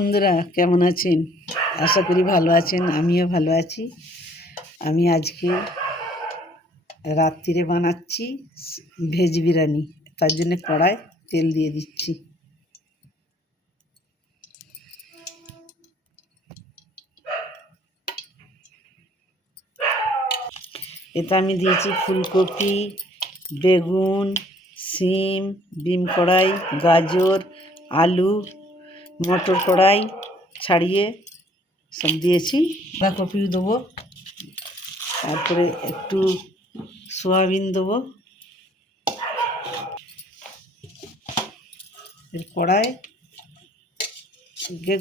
বন্ধুরা, কেমন আছেন? আশা করি ভালো আছেন। আমিও ভালো আছি। আমি আজকে রাত্রিরে বানাচ্ছি ভেজ বিরিয়ানি। তার জন্য কড়ায় তেল দিয়ে দিচ্ছি। এতে আমি দিয়েছি ফুলকপি, বেগুন, সিম, বিম কড়াই, গাজর, আলু, মটর কড়াই ছাড়িয়ে সব দিয়েছি। বাঁধাকপিও দেবো, তারপরে একটু সয়াবিন দেবো। এর কড়ায়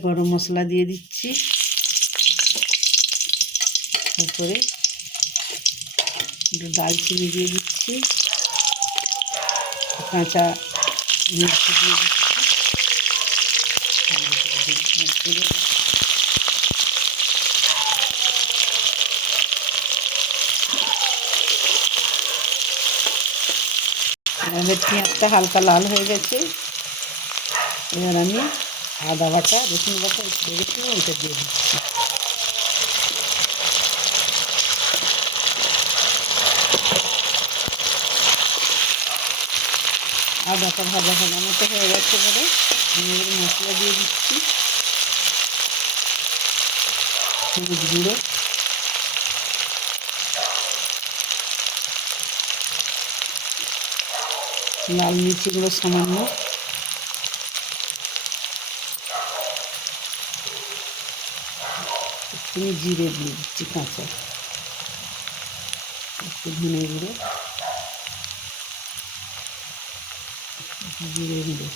গরম মশলা দিয়ে দিচ্ছি। তারপরে একটু দারচিনি দিয়ে দিচ্ছি, কাঁচা মির্চি দিয়ে দিচ্ছি। আমাদের পেঁয়াজটা হালকা লাল হয়ে গেছে। এবার আমি আদা বাটা, রসুন বাটা রেখেছিলাম, ওইটা দিয়ে দিচ্ছি। আদাটা ভাজা ভাজা মতো হয়ে গেছে। পরে আমি এবার মশলা দিয়ে দিচ্ছি। হলুদ গুঁড়ো, লাল মির্চি গুঁড়ো সামান্য, একটু জিরে দিয়ে দিচ্ছি কাঁচা, একটু ধনে গুঁড়ো, জিরে গুঁড়ো।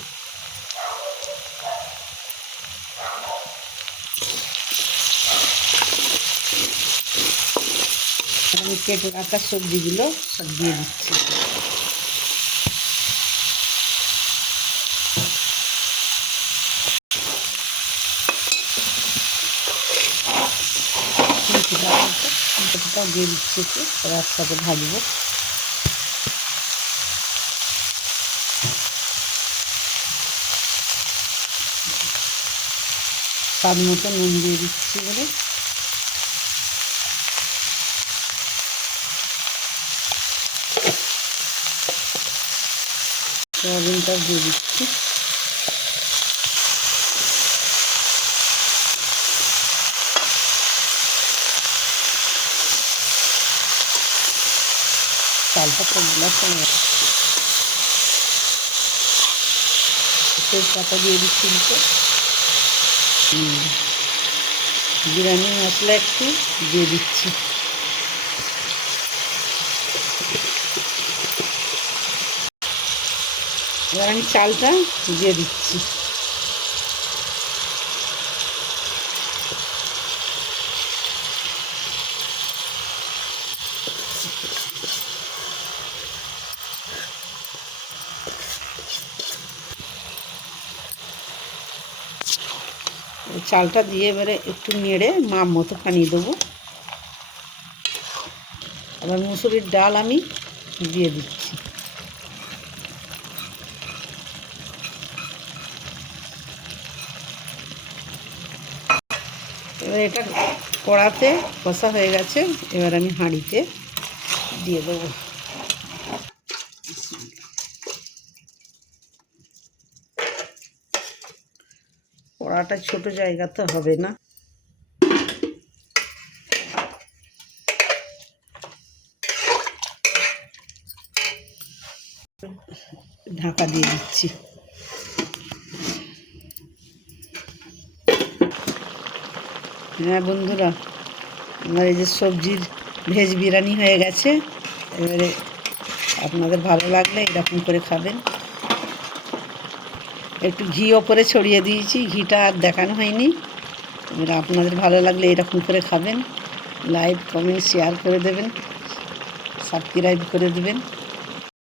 আমি কেটে রাখা সবজিগুলো সব দিয়ে দিচ্ছি। ফুলকপিটাও দিয়ে দিচ্ছি, একটু একসাথে ভাজবো। স্বাদ মতো নুন দিয়ে দিচ্ছি। এবারে সয়াবিনটা দিয়ে দিচ্ছি। চালটা কমলা সময় তেজপাতা দিয়ে দিচ্ছি। বিরিয়ানি মশলা একটু দিয়ে দিচ্ছি। এবার আমি চালটা দিয়ে দিচ্ছি। চালটা দিয়ে এবারে একটু নেড়ে মাপ মতো পানি দেবো। আবার মুসুরির ডাল আমি দিয়ে দিচ্ছি। এবার এটা কড়াতে কষা হয়ে গেছে। এবার আমি হাঁড়িতে দিয়ে দেবো। কড়াটা ছোট জায়গাতে হবে না। ঢাকা দিয়ে দিচ্ছি। হ্যাঁ বন্ধুরা, আমার এই যে সবজির ভেজ বিরিয়ানি হয়ে গেছে। এবারে আপনাদের ভালো লাগলে এরকম করে খাবেন। একটু ঘি ওপরে ছড়িয়ে দিয়েছি, ঘিটা আর দেখানো হয়নি। এবার আপনাদের ভালো লাগলে এরকম করে খাবেন। লাইক, কমেন্ট, শেয়ার করে দেবেন, সাবস্ক্রাইব করে দেবেন।